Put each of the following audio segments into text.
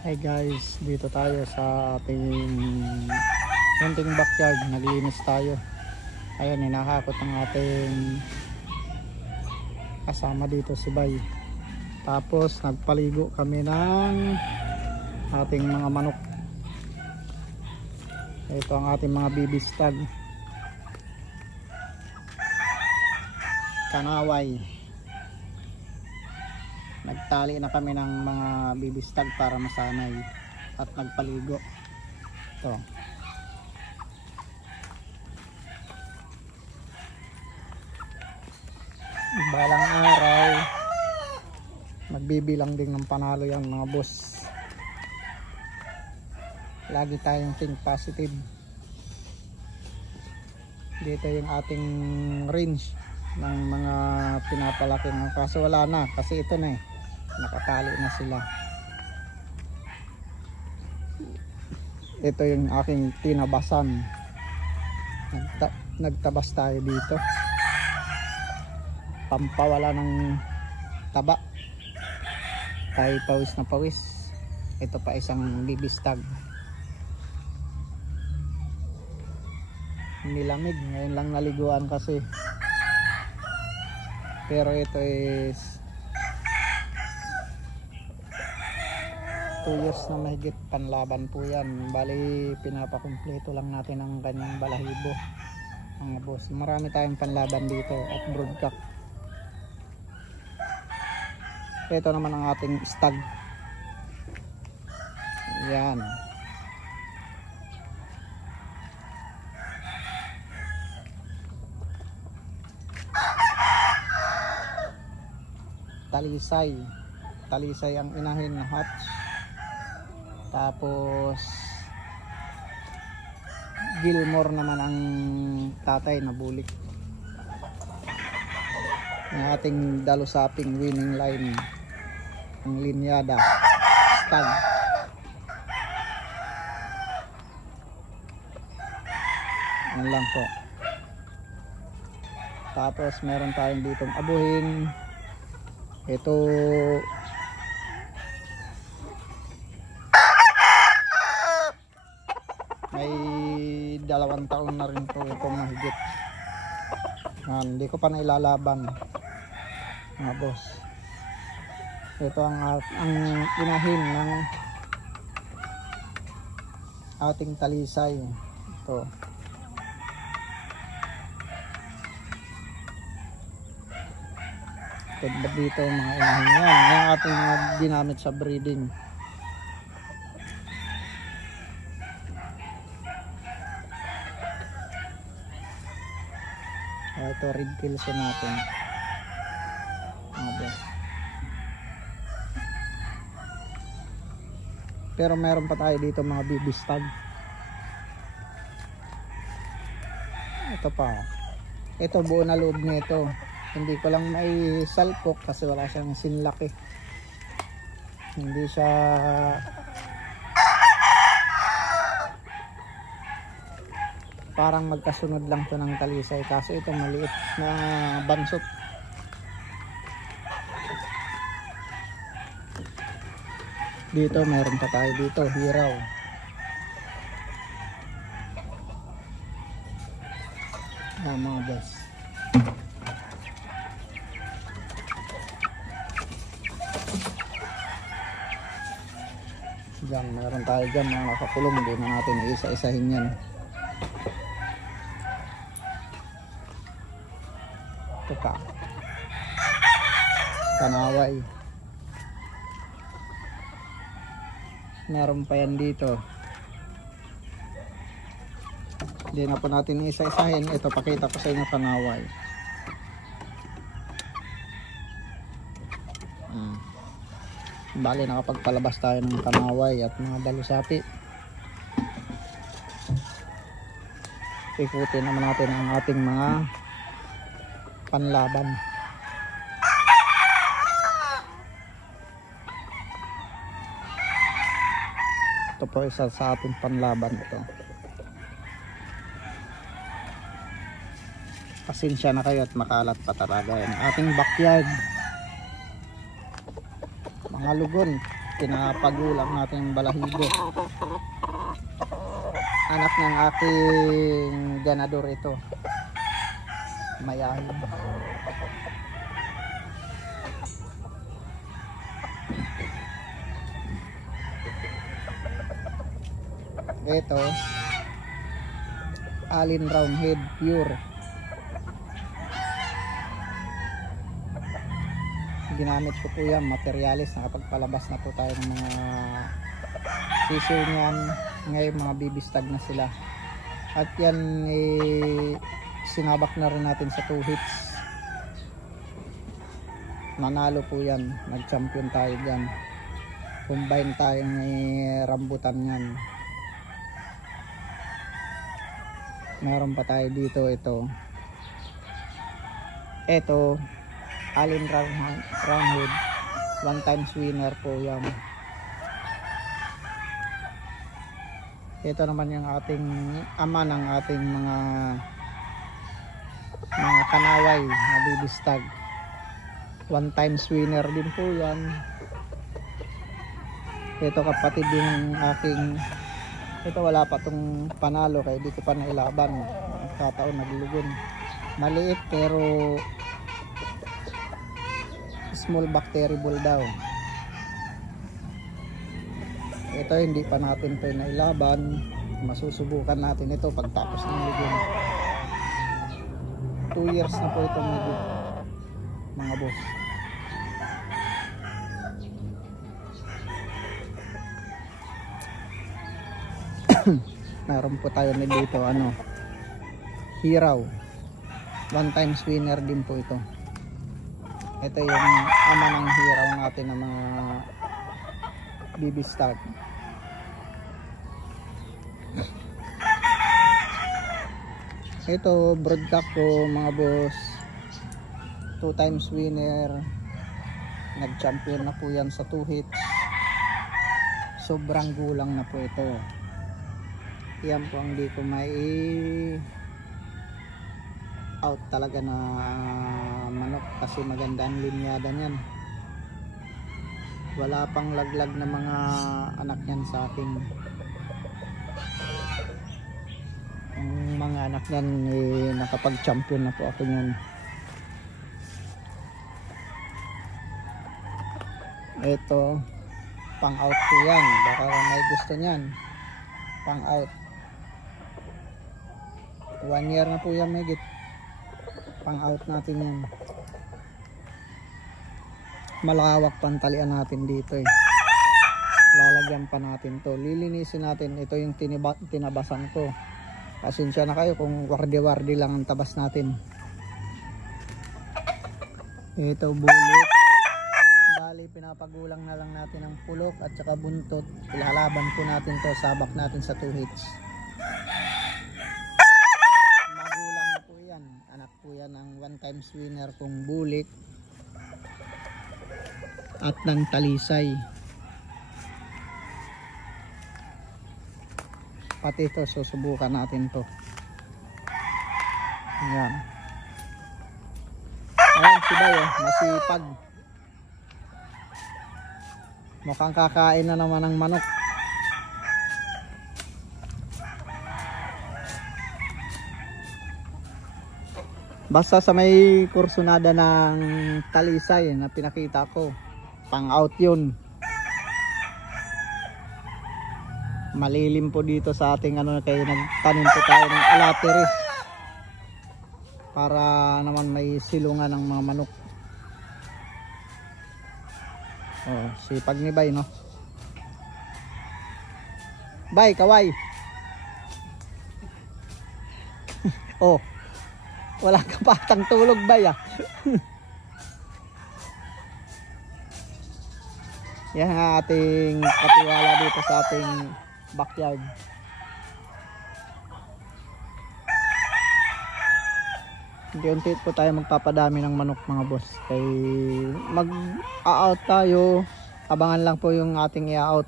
Hi guys, dito tayo sa ating munting backyard. Naglinis tayo. Ayun, hinahakot ang ating kasama dito, si Bay. Tapos nagpaligo kami ng ating mga manok. Ito ang ating mga baby stag, kanaway. Nagtali na kami ng mga baby stag para masanay at nagpaligo. Ito. Balang araw magbibilang din ng panalo yan mga boss. Lagi tayong think positive. Dito yung ating range ng mga pinapalaki ng, kaso wala na kasi ito na nakatali na sila. Ito yung aking tinabasan. Nagtabas tayo dito, pampawala ng taba. Tayo pawis na pawis. Ito pa isang baby stag. Nilamig, ngayon lang naliguan kasi, pero ito is 2 years na mahigit. Panlaban po yan. Bali pinapakumpleto lang natin ang kanyang balahibo mga boss. Marami tayong panlaban dito at broodcock. Ito naman ang ating stag. Yan. Talisay ang inahin na hatch. Tapos Gilmore naman ang tatay na bulik. Ang ating dalusaping winning line, ang linyada stag. Yan lang po. Tapos meron tayong ditong abuhin. Ito may 2 taon na rin po itong mahigit. Hindi ko pa nailalaban mga boss. Ito ang inahin ng ating talisay. Ito. Dito mga inahin yan. Yung ating mga ginamit sa breeding. Ito red kills natin mga boss. Pero meron pa tayo dito mga baby stag. Ito pa. Ito buo na loob nito. Hindi ko lang may salpok kasi wala siyang sinlak eh. Hindi siya parang magkasunod lang to ng talisay, kaso ito maliit na bansot. Dito meron pa tayo dito, hiraw. Mga boss. Diyan, meron tayo dyan mga nakakulong. Hindi na natin isa-isahin yan. Ito pa, kanaway. Meron pa yan dito. Hindi na po natin isa-isahin. Ito, pakita ko sa inyo kanaway. Bali nakapagpalabas tayo ng kanaway at mga dalusapi. Ikutin naman natin ang ating mga panlaban. Ito po isa sa ating panlaban ito. Pasensya na kayo at makalat pa talaga yan ating backyard. Mga lugon. pinapagulang natin balahibo. Anak ng aking ganador ito, mayahin. Ito Alin Roundhead pure. Ginamit ko po yan, materialis. Nakapagpalabas na po tayo ng mga sisiw niyan. Ngayon mga bibistag na sila. At yan sinabak na rin natin sa 2 hits. Nanalo po yan, nag champion tayo dyan. Combine tayong rambutan yan. Meron pa tayo dito, ito Alin Roundhead, 1 times winner po yan. Ito naman yung ating ama ng ating mga kanaway na bibistag, 1 times winner din po yan. Ito kapatid yung aking, ito wala pa tong panalo kaya di ko pa nailaban, kataon naglugon. Maliit pero small bacteria ball daw. Ito hindi pa natin ito nailaban, masusubukan natin ito pagtapos ng lugon. 2 years na po itong lugon mga boss. Meron po tayo na dito Hiraw, 1 times winner din po ito. Ito yung ama ng hiraw natin ng mga bibistag. Ito broodcock ko mga boss, 2 times winner, nag champion na po yan sa 2 hits. Sobrang gulang na po ito. Yan po ang di ko may out talaga na manok kasi maganda ang linyada niyan. Wala pang laglag na mga anak niyan sa akin. Ang mga anak niyan nakapag-champion na po ako niyan. Ito pang out po yan, baka may gusto niyan. Pang out 1 year na po yan, megit pang out natin yan. Malawak pantalian natin dito lalagyan pa natin to, lilinisin natin. Ito yung tinabasan ko, pasensya na kayo kung wardi-wardi lang ang tabas natin. Ito bulit, bali pinapagulang na lang natin ang pulok at saka buntot. Ilalaban po natin to, sabak natin sa 2 hits. Po yan ang 1 times winner kong bulik at ng talisay. Pati ito susubukan natin to. Ayan. Ayan si Bay, masipag. Mukhang kakain na naman ng manok. Basta sa may kursunada ng talisay na pinakita ko, pang out yun. Malilim po dito sa ating kaya nagtanim po tayo ng alateris para naman may silungan ng mga manok. Sipag ni Bay, no? Bay, kaway. Wala ka patang tulog, Bay, Yan ang ating katiwala dito sa ating backyard. Unti-unti po tayo magpapadami ng manok mga boss. Kay mag-out tayo, abangan lang po yung ating i-out.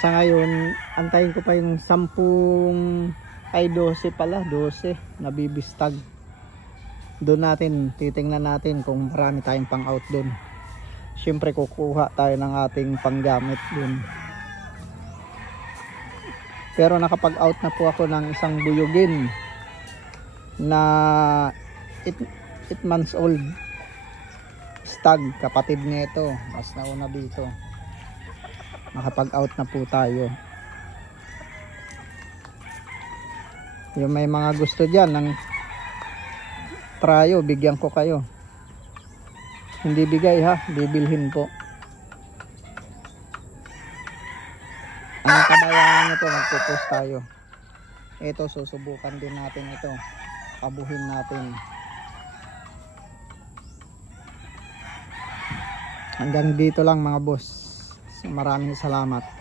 Sa ngayon, antayin ko pa yung 10 ay 12 pala, 12 nabibistag. Doon natin titingnan natin kung marami tayong pang out doon. syempre kukuha tayo ng ating panggamit dun. Pero nakapag out na po ako ng isang buyugin na 8 months old stag, kapatid nito, mas nauna dito. Nakapag out na po tayo. Yung may mga gusto dyan ng trayo, bigyan ko kayo. Hindi bigay ha, bibilhin po. Ang kabayaran nyo po, magpo-post tayo. Ito, susubukan din natin ito. Pabuhin natin. Hanggang dito lang mga boss. Maraming salamat.